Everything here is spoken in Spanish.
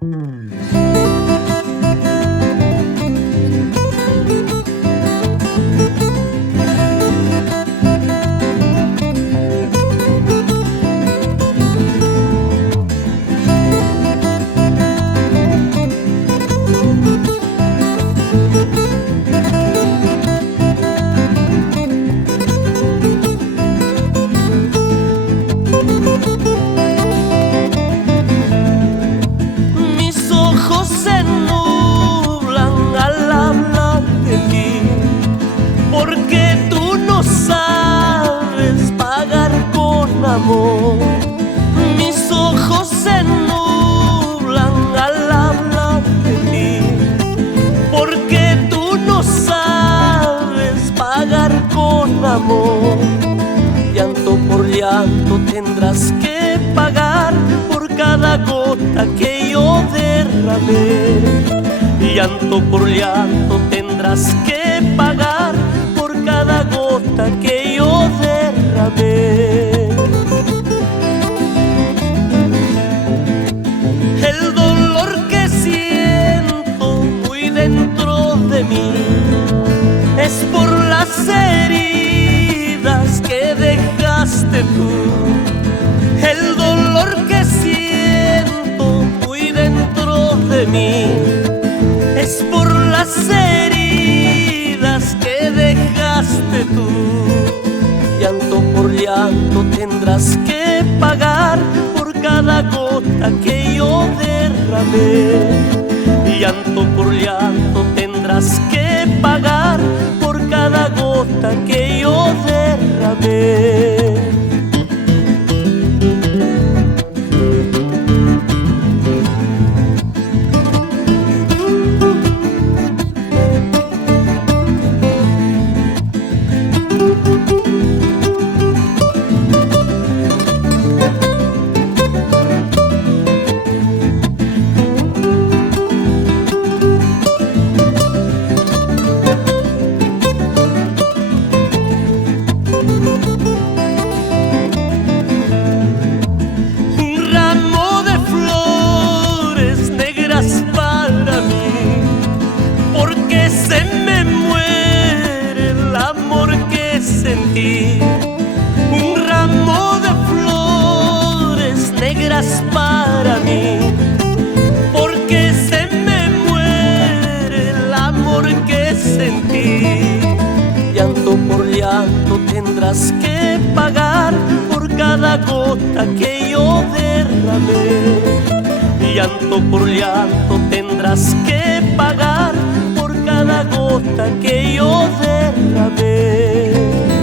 Mis ojos se nublan al hablar de ti, porque tú no sabes pagar con amor. Mis ojos se nublan al hablar de ti, porque tú no sabes pagar con amor. Llanto por llanto tendrás que pagar por cada gota que yo derramé. Llanto por llanto tendrás que pagar por cada gota que yo derramé. El dolor que siento muy dentro de mí es por las heridas que dejaste tú. El dolor que siento muy dentro de mí es por las heridas que dejaste tú. Llanto por llanto tendrás que pagar por cada gota que yo derramé. Llanto por llanto tendrás que pagar por cada gota que yo derramé. Se me muere el amor que sentí. Un ramo de flores negras para mí, porque se me muere el amor que sentí. Llanto por llanto tendrás que pagar por cada gota que yo derramé. Llanto por llanto tendrás que pagar cada gota que yo derramé.